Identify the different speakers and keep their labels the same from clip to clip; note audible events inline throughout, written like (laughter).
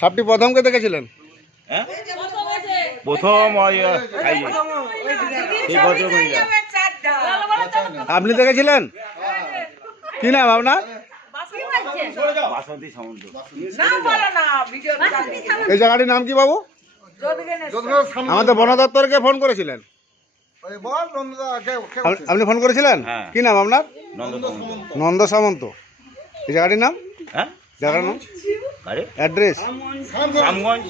Speaker 1: সাপটি প্রথমকে দেখেছিলেন?
Speaker 2: হ্যাঁ? প্রথম
Speaker 1: আপনি দেখেছিলেন? কি নাম আপনার? এই জায়গাটির নাম কি বাবু? আমাদের বন দপ্তরকে ফোন করেছিলেন। আপনি ফোন করেছিলেন?
Speaker 2: হ্যাঁ।
Speaker 1: কি নাম আপনার?
Speaker 2: নন্দ সামন্ত।
Speaker 1: নন্দ সামন্ত। এই জায়গাটির নাম?
Speaker 2: হ্যাঁ? আরে?
Speaker 1: অ্যাড্রেস?
Speaker 2: শ্যামগঞ্জ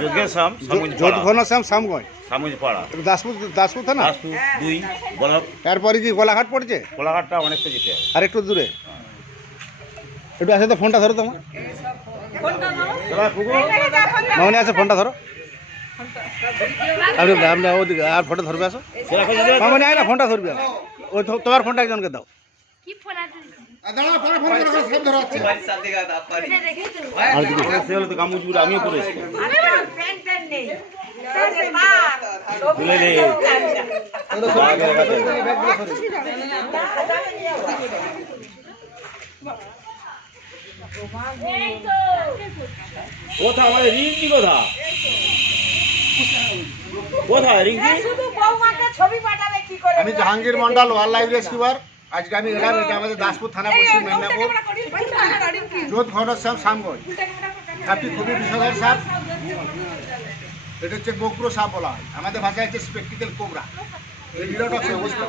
Speaker 2: যোগেশ শ্যাম সামগঞ্জ
Speaker 1: যোধ
Speaker 2: পাড়া।
Speaker 1: ঘনশ্যাম শ্যামগঞ্জ
Speaker 2: পাড়া।
Speaker 1: দাসপুর দাসপুর থানা?
Speaker 2: রাস্তু দুই বলক
Speaker 1: এরপরে কি গোলাঘাট পড়ছে?
Speaker 2: কোলাঘাটটা অনেকটা যেতে
Speaker 1: আর একটু দূরে। একটু আসে তো ফোনটা ধরো তোমার। মামনি আছে ফোনটা ধরো। আপনি আপনি ওদিকে আর ফটো ধরবে আসো। মামনি আয় না ফোনটা ধরবে। আসো ওই তো- তোমার ফোনটা একজনকে দাও।
Speaker 3: কি ফোন আছে?
Speaker 1: আর দিকে
Speaker 2: সে হলো তো গামুচুর আমিও করেছি তুলে নে। কোথা আমাদের রিঙ্কি কোথা কোথায় রিঙ্কি?
Speaker 4: শুধু বৌমাকে ছবি পাঠাবে কি করে
Speaker 1: আমি Jahangir Mondal wild life rescuer আজকে আমি এলাম এটা আমাদের দাসপুর থানা পশ্চিম মেদিনীপুর। যোধ ঘনশ্যাম সামগঞ্জ সাপটি খুবই বিষধর সাপ। এটা হচ্ছে গোপ্রো সাপ বলা হয়। আমাদের ভাষায় হচ্ছে স্পেকটিক্যাল কোবরা এই নিরটক অবস্থা।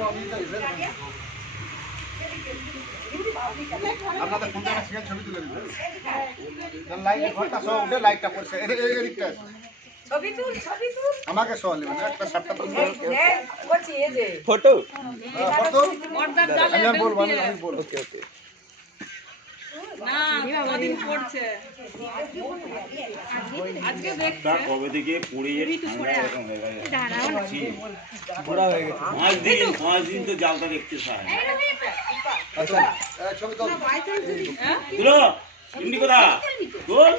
Speaker 1: আপনাদের ফোনটা একটা সিঙ্গেল ছবি তুলে দিবেন লাইট ঘরটা সহ উঠে লাইটটা পড়ছে। এই- এই দিকটা আছে।
Speaker 4: ছবি তুল ছবি তুল।
Speaker 1: আমাকে সহ নেবেন একটা তুলে
Speaker 4: এই দেখ, এই যে।
Speaker 2: ফটো?
Speaker 1: হ্যাঁ, কত? আমি বলব আমি বলব। ওকে ওকে।
Speaker 2: তা কবে থেকে পড়ে হয়ে পাঁচ দিন পাঁচ দিন তো জালটা দেখতে চায়।
Speaker 1: ছবি তো।
Speaker 2: তুলো। এমনি কথা তোল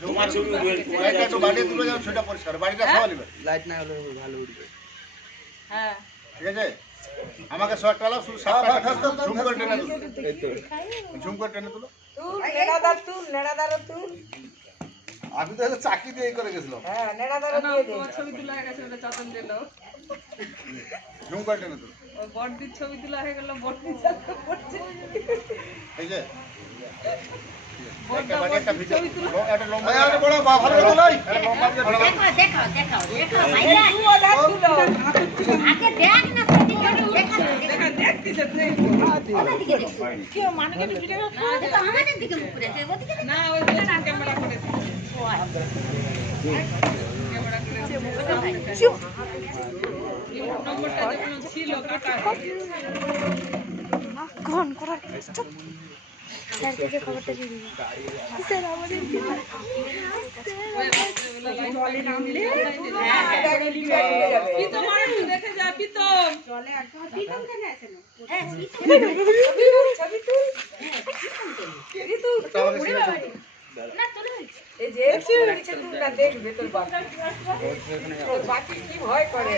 Speaker 2: তোমার ছবি
Speaker 1: লাইটটা একটু বাড়িয়ে তুলে যাও ছবিটা পরিষ্কার। বাড়িটা সহ নেবেন
Speaker 5: লাইট না হলে ভালো উঠবে।
Speaker 1: ঠিক আছে? আমাকে শর্ট টালাও শুধু ঝুম করে টেনে তুলো। ঝুম করে টেনে তুলো।
Speaker 4: তুল নেড়াদার তুল। নেড়াদার তুল।
Speaker 1: আমি তো চাকরি দিয়ে করে গেছিলাম।
Speaker 4: হ্যাঁ নেড়াদার দিয়ে দে
Speaker 6: ছবি তুলে গেছে ওটা চাতন দিল
Speaker 1: ঝুম করে টেনে
Speaker 6: ও বড়দির ছবি তোলা হয়ে গেল বড়দি
Speaker 1: এই যে। একটা বাড়ি একটা ভিডিও একটা লম্বা একটা বড় ভালো করে লাই লম্বা দিয়ে বড়
Speaker 3: দেখো দেখো দেখো দেখো ভাইয়া
Speaker 4: তুই ওটা তুলো
Speaker 3: আগে দেখ না তো
Speaker 6: ওই ক্যামেরা করেছে নম্বরটা যখন ছিল কাটা পিতম আর একটু দেখে যা পিতম
Speaker 4: ছবি তুল করে?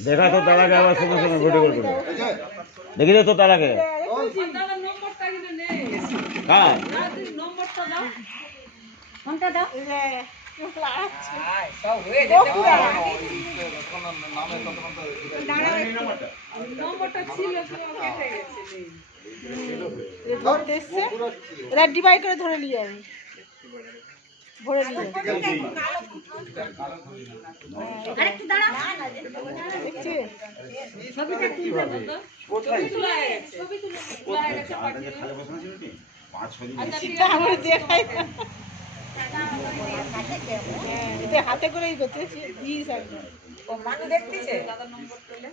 Speaker 2: দেখা তো তারাকে আবার সঙ্গে সঙ্গে ভিডিও কল করে
Speaker 1: যে
Speaker 2: দেখি তো
Speaker 6: নম্বরটা
Speaker 2: হ্যাঁ
Speaker 6: নম্বরটা দাও
Speaker 3: ফোনটা দাও
Speaker 4: হয়ে
Speaker 7: ধরতে এসছে এরা ডিভাইড করে ধরে নিয়ে ভরে
Speaker 6: ছবি তোলা হয়ে হয়ে
Speaker 7: আমার দেখাই। হাতে করেই করতেছি দিস একদম।
Speaker 4: ও মানু দেখতেছে?
Speaker 6: দাদা নম্বর পেলে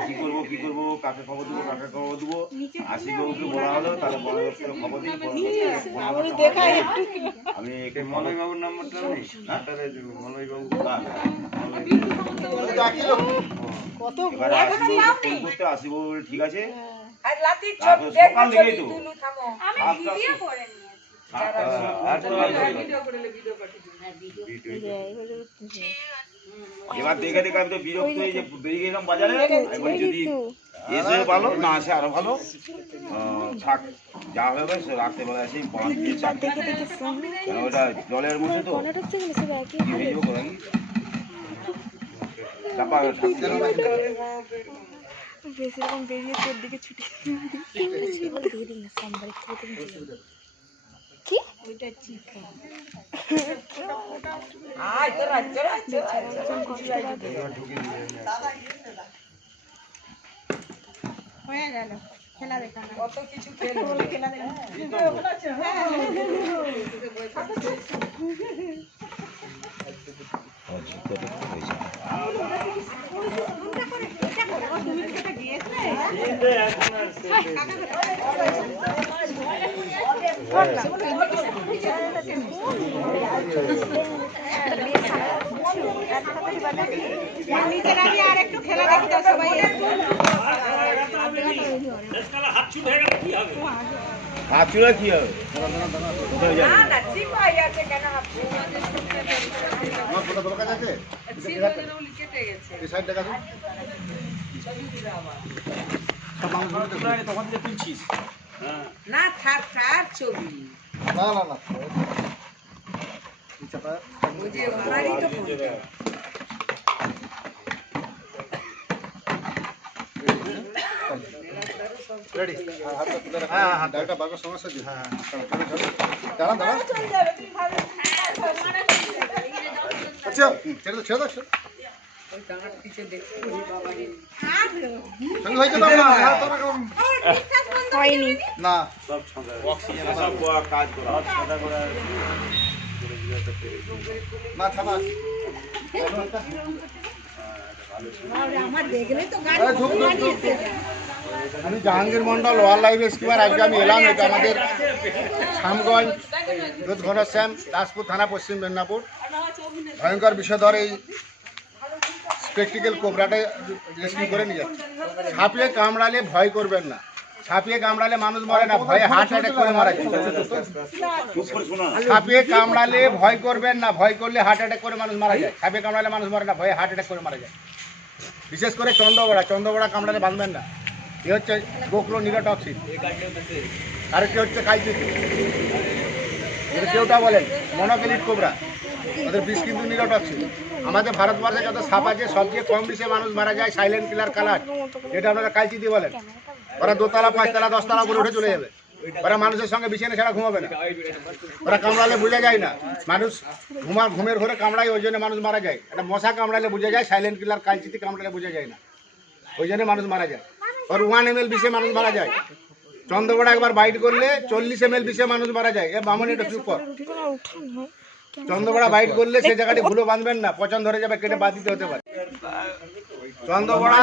Speaker 2: কি করব কি করব কাকে খবর দেবো কাকে খবর দেবো? আশি বাবুকে বলা হলো তাহলে বড় খবর
Speaker 7: একটু
Speaker 2: আমি একে মলয় বাবুর নাম্বারটা নেই তাহলে মলয় বাবু
Speaker 7: কত
Speaker 2: বাবু ঠিক আছে। সকাল তো। এবার দেখে দেখে আমি তো বিরক্ত হয়ে যে বেরিয়ে গেলাম বাজারে। আমি বলি যদি এসে ভালো না আসে আরও ভালো থাক যা হবে সে রাত্রেবেলা এসে বাঁধ দিয়ে চাপ কেন ওটা জলের মধ্যে তো? কি
Speaker 3: বেশিরকম বেরিয়ে তোর দিকে ছুটি। (laughs)
Speaker 4: চল
Speaker 7: হয়ে গেল খেলা দেখানো
Speaker 4: কত কিছু
Speaker 7: খেলা দেখানো
Speaker 2: হাত চুলা কি হবে
Speaker 4: গেছে
Speaker 2: তখন যে তুলছিস হ্যাঁ
Speaker 4: না থাক থাক ছবি।
Speaker 1: না না না চাপা
Speaker 4: ওই তো
Speaker 1: রেডি হাতটা তুলে রাখো হ্যাঁ হ্যাঁ ডালটা বারবার সমস্যা দি হ্যাঁ হ্যাঁ। দাঁড়া দাঁড়া আচ্ছা ছেড়ে দাও ছেড়ে দাও। আমি Jahangir Mondal wild life rescuer আজকে আমি এলাম, এটা আমাদের শ্যামগঞ্জ দুধ ঘনশ্যাম দাসপুর থানা, পশ্চিম মেদিনীপুর। ভয়ঙ্কর বিষধর এই স্পেকটিক্যাল কোবরাটা রেস্কিউ করে নিয়ে যাচ্ছে। ছাপিয়ে কামড়ালে ভয় করবেন না। ছাপিয়ে কামড়ালে মানুষ মরে না, ভয়ে হার্ট অ্যাটাক করে মারা যায় সাপে কামড়ালে ভয় করবেন না, ভয় করলে হার্ট অ্যাটাক করে মানুষ মারা যায়। সাপে কামড়ালে মানুষ মরে না, ভয়ে হার্ট অ্যাটাক করে মারা যায়। বিশেষ করে চন্দ্রবড়া চন্দ্রবড়া কামড়ালে বাঁধবেন না। এ হচ্ছে গোকলো নিরোটক্সিন। আরেকটি হচ্ছে কাইচিতি কেউটা বলেন মনোকেলিট কোবরা। ওদের বিষ কিন্তু নিরোটক্সিন আমাদের ভারতবর্ষে যত সাপ আছে, সবচেয়ে কম বিষে মানুষ মারা যায় সাইলেন্ট কিলার কালার। যেটা আপনারা কাইচিতি বলেন। ওরা দোতলা, পাঁচতলা, দশতলা করে উঠে চলে যাবে। ওরা মানুষের সঙ্গে বিছানা ছাড়া ঘুমাবে না। ওরা কামড়ালে বোঝা যায় না। মানুষ ঘুমা, ঘুমের ঘরে কামড়ায়, ওই জন্য মানুষ মারা যায়। একটা মশা কামড়ালে বোঝা যায় সাইলেন্ট কিলার কালচিতি কামড়ালে বোঝা যায় না। ওই জন্য মানুষ মারা যায়। আর ওয়ান এম এল বিষে মানুষ মারা যায়। চন্দ্রবড়া একবার বাইট করলে চল্লিশ এম এল বিষে মানুষ মারা যায়। এ বামন এটা চুপ চন্দ্রবড়া বাইট করলে সে জায়গাটি ভুলো বাঁধবেন না পচন ধরে যাবে কেটে বাদ দিতে হতে পারে। চন্দ্রবড়া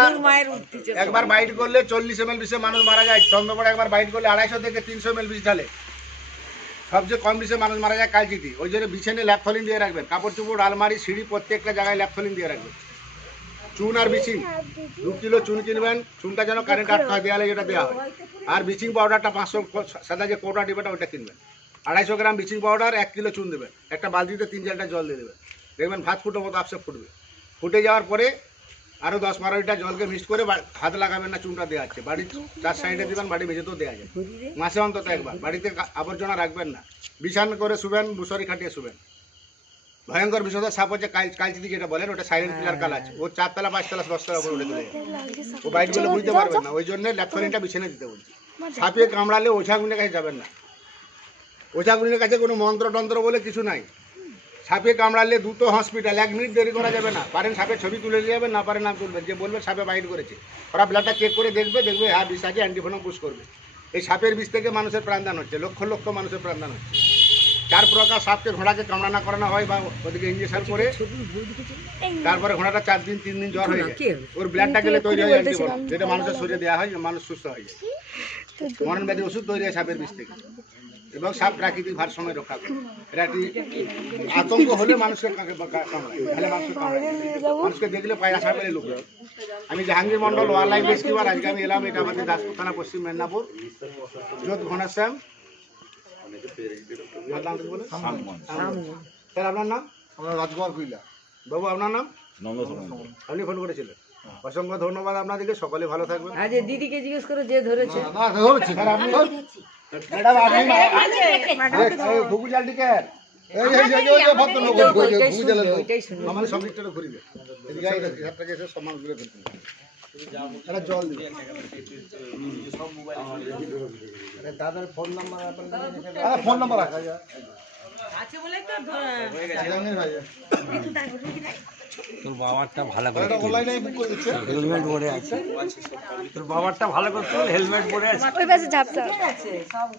Speaker 1: একবার বাইট করলে চল্লিশ এম এল বিষে মানুষ মারা যায় চন্দ্রবড়া একবার বাইট করলে আড়াইশো থেকে তিনশো এম এল বিষ ঢালে। সবচেয়ে কম বিষে মানুষ মারা যায় কালচিতি। ওই জন্য বিছানে ল্যাপথলিন দিয়ে রাখবেন। কাপড় চুপড় আলমারি সিঁড়ি প্রত্যেকটা জায়গায় ল্যাপথলিন দিয়ে রাখবেন। চুন আর বিচিং দু কিলো চুন কিনবেন চুনটা যেন কারেন্ট আটকা হয় দেওয়ালে যেটা দেওয়া হয়। আর ব্লিচিং পাউডারটা পাঁচশো সাদা যে কোটা ডিবাটা ওইটা কিনবেন। আড়াইশো গ্রাম ব্লিচিং পাউডার এক কিলো চুন দেবেন একটা বালতিতে তিন চারটা জল দিয়ে দেবেন দেখবেন ভাত ফুটো মতো আপসে ফুটবে। ফুটে যাওয়ার পরে আরও দশ বারো লিটার জলকে মিক্সড করে হাত লাগাবেন না চুনটা দেওয়া আছে বাড়ির চার সাইডে দিবেন বাড়ি মেঝেতেও দেওয়া যায়। মাসে অন্তত একবার। বাড়িতে আবর্জনা রাখবেন না। বিছান করে শুবেন মুসরি খাটিয়ে শুবেন। ভয়ঙ্কর বিষধর সাপ হচ্ছে কাল- কালচিতি যেটা বলেন ওটা সাইলেন্ট কিলার কাল আছে। ও চারতলা পাঁচতলা দশতলা উপরে উঠে চলে যায়। ও বাইটগুলো বুঝতে পারবেন না। ওই জন্য ল্যাপথলিনটা বিছানে দিতে বলছি। সাপিয়ে কামড়ালে ওঝা ওঝাগুনের কাছে যাবেন না। ওঝাগুনের কাছে কোনো মন্ত্র টন্ত্র বলে কিছু নাই। সাপে কামড়ালে দ্রুত হসপিটাল এক মিনিট দেরি করা যাবে না। পারেন সাপের ছবি তুলে নিয়ে যাবেন না পারেন নাম তুলবেন। যে বলবে সাপে বাইট করেছে। ওরা ব্লাডটা চেক করে দেখবে দেখবে হ্যাঁ বিষ আছে অ্যান্টিফোনাম পুশ করবে। এই সাপের বিষ থেকে মানুষের প্রাণদান হচ্ছে লক্ষ লক্ষ মানুষের প্রাণদান হচ্ছে। চার প্রকার সাপকে ঘোড়াকে কামড়ানা করানো হয় বা ওদিকে ইঞ্জেকশন করে তারপরে ঘোড়াটা চার দিন তিন দিন জ্বর হয়ে যায়। ওর ব্লাডটা গেলে তৈরি হয় যেটা মানুষের শরীরে দেওয়া হয় মানুষ সুস্থ হয়ে যায়। মরণ ব্যাধি ওষুধ তৈরি হয় সাপের বিষ থেকে। এবং সাপ প্রাকৃতিক ভারসাম্য রক্ষা করে। এটা একটি আতঙ্ক হলে মানুষকে কামড়ায়। তাহলে মানুষকে কামড়ায়। মানুষকে দেখলে পায়রা সাপ এলে লোক আমি Jahangir Mondal wild life rescuer আজকে আমি এলাম এটা আমাদের দাসপুর থানা পশ্চিম মেদিনীপুর। যোধ ঘনশ্যাম। স্যার আপনার নাম? আমরা রাজকুমার কুইলা। বাবু আপনার নাম? আপনি ফোন করেছিলেন। অসংখ্য ধন্যবাদ আপনাদেরকে। সকলে ভালো থাকবেন।
Speaker 4: আজ এ দিদিকে জিজ্ঞেস করে যে ধরেছে।
Speaker 1: ম্যাডাম আপনি ঘুঘু জাল এই এই সব দিকটা ঘুরিবে এদিকে হাতটাকে এসে করে ফেলতে দিবে আরে দাদার ফোন নাম্বার আপনার ফোন নাম্বার রাখা যায়
Speaker 4: আছে বলেই তো
Speaker 1: জানেন ভাই
Speaker 5: তোর বাবারটা ভালো করে
Speaker 1: করে
Speaker 5: হেলমেট পরে আছে। তোর বাবারটা ভালো করতে হেলমেট পরে আছে।
Speaker 3: ওই পাশে ঝাপসা।
Speaker 4: আছে সব